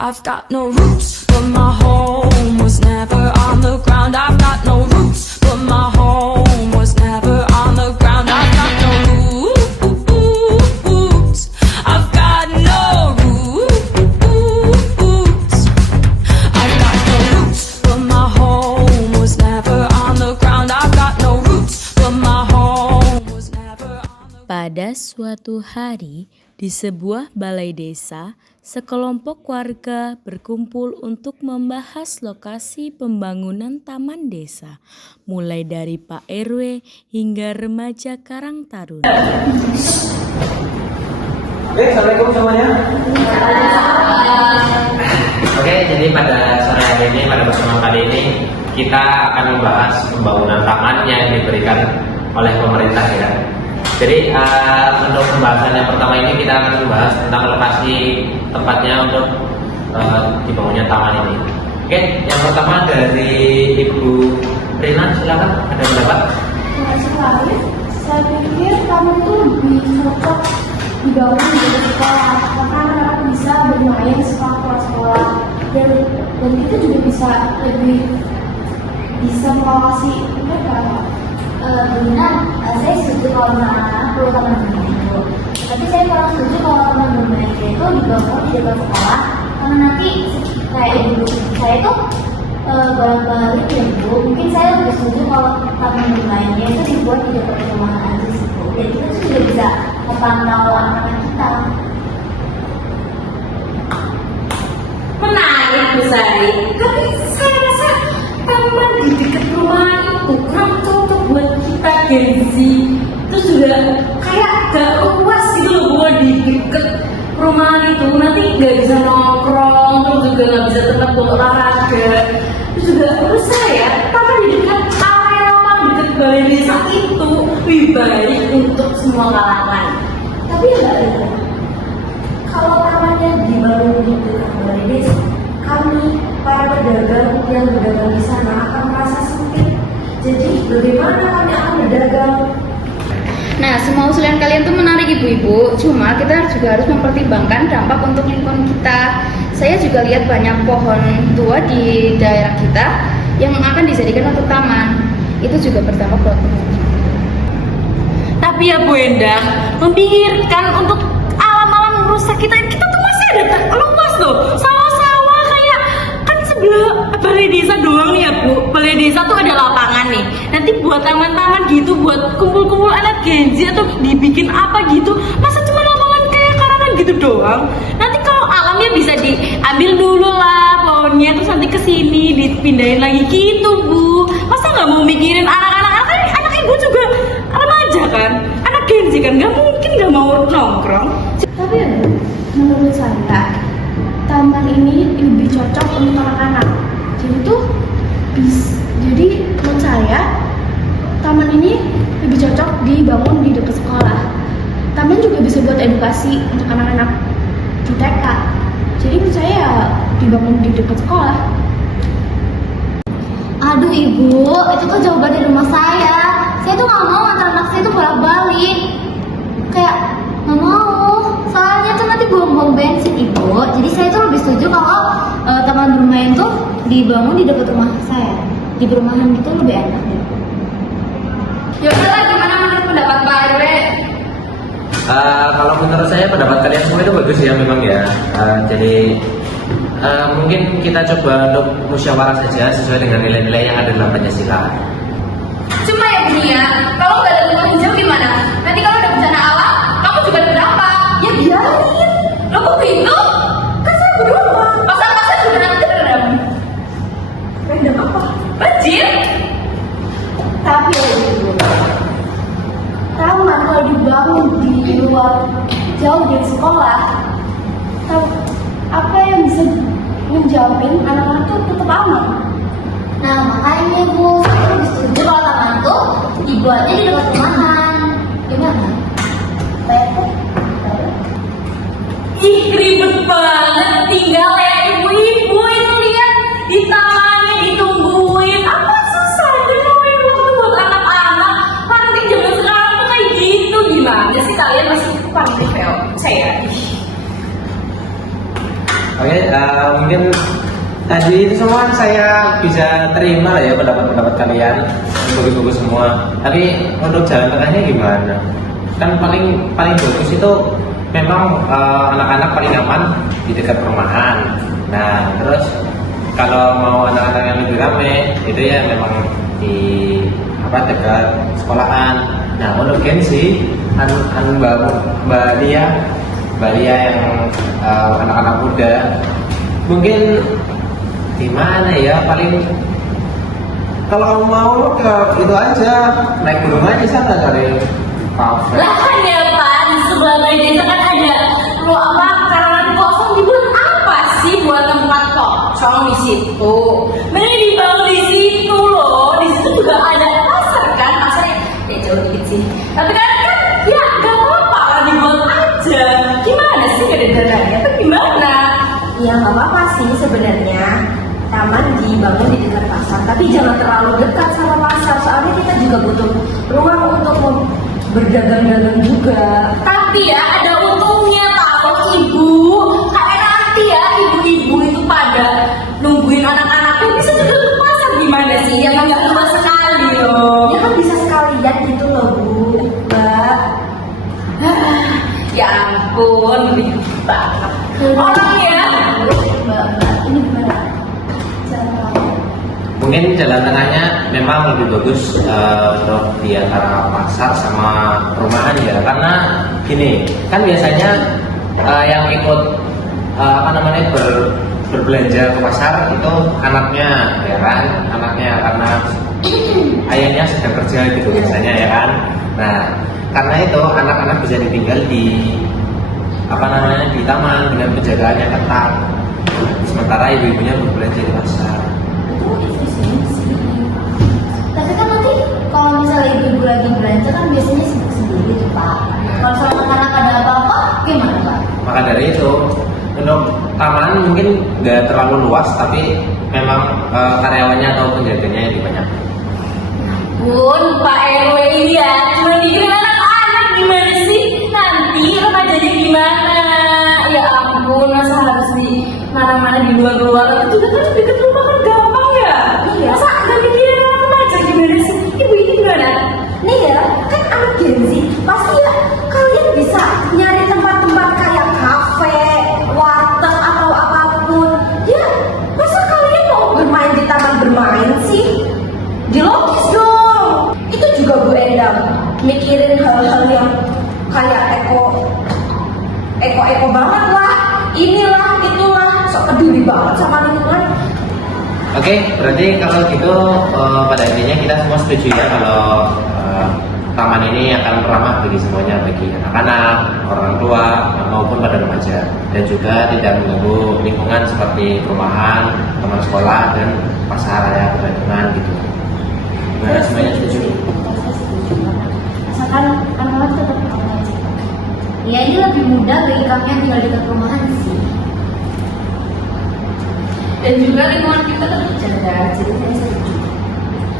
I've got no roots, but my home was never on the ground. I've got no roots, but my home was never on the ground. I've got no roots. I've got no roots. I've got no roots, but my home was never on the ground. I've got no roots, but my home was never on the ground. Pada suatu hari, di sebuah balai desa, sekelompok warga berkumpul untuk membahas lokasi pembangunan taman desa, mulai dari Pak RW hingga remaja Karang Taruna. Assalamualaikum semuanya. Oke, jadi pada sore hari ini, pada pertemuan kali ini, kita akan membahas pembangunan taman yang diberikan oleh pemerintah ya. Jadi untuk pembahasan yang pertama ini kita akan membahas tentang lokasi tempatnya untuk dibangunnya taman ini. Oke, yang pertama dari Ibu Rina, silakan ada pendapat. Sekali, saya pikir taman itu lebih cocok dibangun di sekolah karena anak-anak bisa bermain sekolah dan kita juga bisa lebih mengawasi mereka. Benar, saya setuju kalau anak-anak perlu taman bermain itu. Tapi saya kurang setuju kalau taman bermain itu dibangun di dekat sekolah, karena nanti kayak ibu saya itu bolak-balik ya Bu. Mungkin saya lebih setuju kalau taman bermainnya itu dibuat di dekat rumah aja sih Bu. Jadi kita tuh juga bisa memantau anak-anak kita. Menarik Bu Sari, tapi saya rasa taman di dekat rumah itu kurang cocok buat kita Gen Z. Itu juga kayak gak luas gitu loh buat di dekat rumah itu, nanti gak bisa nongkrong, terus juga gak bisa tetap buat olahraga. Terus juga menurut saya taman di dekat area lapang dekat balai desa itu lebih baik untuk semua kalangan. Tapi ya kalau tamannya dibangun di dekat balai desa, kami para pedagang yang berdagang di sana akan merasa sempit. Jadi bagaimana kami akan berdagang? Nah, semua usulan kalian tuh menarik ibu-ibu, cuma kita juga harus mempertimbangkan dampak untuk lingkungan kita. Saya juga lihat banyak pohon tua di daerah kita yang akan dijadikan untuk taman. Itu juga berdampak buat pengunjung. Tapi ya Bu Endang, memikirkan untuk alam-alam rusak kita tuh masih ada luas loh. Sawah-sawah kayak kan sebelah balai desa doang ya Bu. Balai desa tuh ada lapangan nih. Nanti buat taman-taman gitu, buat kumpul-kumpul anak Gen Z atau dibikin apa gitu. Masa cuma lapangan kayak karangan gitu doang? Nanti kalau alamnya bisa diambil dulu lah pohonnya, terus nanti kesini dipindahin lagi gitu Bu. Masa nggak mau mikirin anak-anak? Anak ibu juga remaja kan, anak Gen Z kan, nggak mungkin nggak mau nongkrong. Tapi ya Bu, menurut saya taman ini lebih cocok untuk anak-anak. Jadi menurut saya taman ini lebih cocok dibangun di dekat sekolah. Taman juga bisa buat edukasi untuk anak-anak di TK. Jadi menurut saya ya dibangun di dekat sekolah. Aduh ibu, itu kan jauh dari rumah saya. Saya tuh nggak mau antar anak saya tuh bolak-balik. Kayak nggak mau. Soalnya tuh nanti buang-buang bensin ibu. Jadi saya tuh lebih setuju kalau taman bermain tuh dibangun di dekat rumah saya. Di perumahan gitu lebih enak deh. Yaudah, gimana menurut pendapat Pak RW? Kalau menurut saya pendapat kalian semua itu bagus ya memang ya. Jadi mungkin kita coba untuk musyawarah saja sesuai dengan nilai-nilai yang ada dalam Pancasila. Cuma ya Bu ya, kalau nggak ada lingkungan hijau gimana? Nanti kalau ada bencana alam, kamu juga terdampak. Ya biarin. Lo kok gitu? Kan saya berdua. Pasang-pasang juga nanti terendam. Terendam apa? Banjir. Tapi ya Bu, taman kalau dibangun di luar jauh dari sekolah, apa yang bisa menjamin anak-anak tuh tetap aman? Nah makanya bu, saya lebih setuju kalau taman tuh dibuatnya di dekat rumahan. Gimana? Ih, ribet banget. Tinggal ya ibu-ibu itu lihat di tamannya ditungguin. Apa susah nemuin waktu buat anak-anak? Parenting zaman sekarang tuh kayak gitu. Gimana sih kalian masih parenting saya? Oke, mungkin tadi itu semua saya bisa terima lah ya pendapat-pendapat kalian, bagus-bagus semua. Tapi untuk jalan tengahnya gimana? Kan paling bagus itu memang anak-anak paling aman di dekat perumahan. Nah, terus kalau mau anak-anak yang lebih ramai itu ya memang di dekat sekolahan. Nah, untuk gengsi Mbak Lia yang anak-anak muda mungkin gimana ya, paling kalau mau ke itu aja, naik gunung aja sana cari kafe. Lah kan ya Pak, di sebelah balai desa kan ada karangan kosong, dibuat apa sih buat tempat kosong di situ? Mending dibangun di situ loh, di situ juga ada pasar kan, pasarnya ya jauh dikit sih. Tapi kan ya gak apa-apa lah, dibuat aja. Gimana sih kedengarannya? Tapi gimana? Ya nggak apa-apa sih sebenarnya, taman dibangun di dekat pasar, tapi jangan terlalu dekat sama pasar, soalnya kita juga butuh ruang untuk berdagang-dagang juga. Tapi ya ada untungnya tahu Ibu. Kayak nanti ya ibu-ibu itu pada nungguin anak-anaknya bisa juga ke pasar, gimana sih? Ya nggak cuma sekali loh. Ya kan bisa sekalian gitu loh Bu, Mbak. Ya ampun, ribet banget. Orang ya. Mbak, ini gimana? Mungkin jalan tengahnya memang lebih bagus untuk di antara pasar sama perumahan ya, karena gini kan biasanya yang ikut berbelanja ke pasar itu anaknya ya kan, karena ayahnya sedang kerja gitu biasanya ya kan. Nah, karena itu anak-anak bisa ditinggal di di taman dengan penjagaan yang ketat, sementara ibu-ibunya berbelanja di pasar. Tapi kan nanti kalau misalnya ibu lagi belanja kan biasanya sendiri tuh Pak. Kalau sama anak ada apa-apa gimana Pak? Maka dari itu untuk taman mungkin nggak terlalu luas, tapi memang karyawannya atau penjaganya yang lebih banyak. Bun, Pak RW ini ya cuma mikirin anak-anak, gimana sih? Nanti remajanya gimana? Ya ampun, masa harus di mana-mana di luar-luar? Itu kan deket rumah kan gampang ya? Iya. Masa nggak mikirin anak remaja, gimana sih? Ibu ini gimana? Nih ya, kan anak Gen Z pasti ya kalian bisa nyari tempat-tempat kayak kafe, warteg atau apapun. Ya, masa kalian mau bermain di taman bermain sih? Dilogis dong. Itu juga Bu Endang mikirin hal-hal yang kayak eko banget lah. Inilah itulah, sok peduli banget sama lingkungan. Oke, berarti kalau gitu pada intinya kita semua setuju ya kalau taman ini akan ramah bagi semuanya, bagi anak-anak, orang tua maupun pada remaja, dan juga tidak mengganggu lingkungan seperti perumahan, taman sekolah dan pasar ya, perdagangan gitu. Gimana semuanya setuju? Asalkan anak-anak tetap aman aja. Ya ini lebih mudah bagi kami yang tinggal di dekat perumahan sih. Dan juga lingkungan kita tetap terjaga, jadi saya setuju.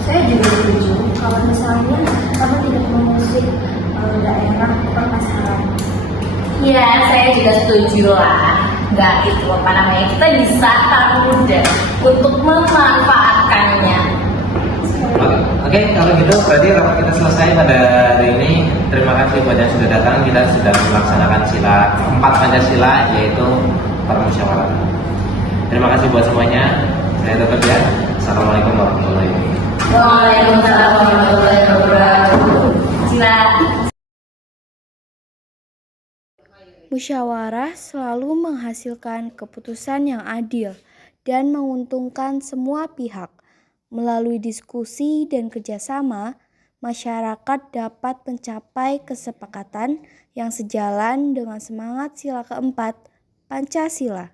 Saya juga setuju kalau misalnya kamu tidak mengusik daerah perpasaran. Ya, saya juga setuju lah. Nggak itu apa namanya, kita bisa tahu mudah untuk memanfaatkannya. Oke, kalau gitu berarti rapat kita selesai pada hari ini. Terima kasih buat yang sudah datang. Kita sudah melaksanakan sila 4 Pancasila, yaitu permusyawaratan. Terima kasih buat semuanya. Saya tutup ya. Assalamualaikum warahmatullahi wabarakatuh. Waalaikumsalam warahmatullahi wabarakatuh. Sila. Musyawarah selalu menghasilkan keputusan yang adil dan menguntungkan semua pihak. Melalui diskusi dan kerjasama, masyarakat dapat mencapai kesepakatan yang sejalan dengan semangat sila keempat, Pancasila.